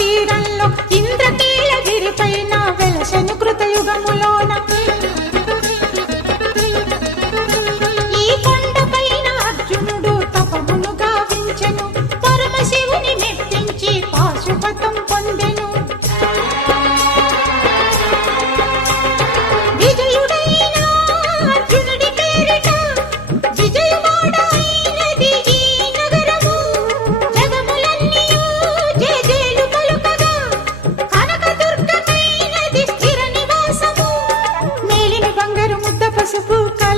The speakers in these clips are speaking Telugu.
తీరంలో ఇంద్రకీలగిరిపైన వెలసను కృతయుగములో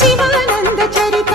శివానంద చరిత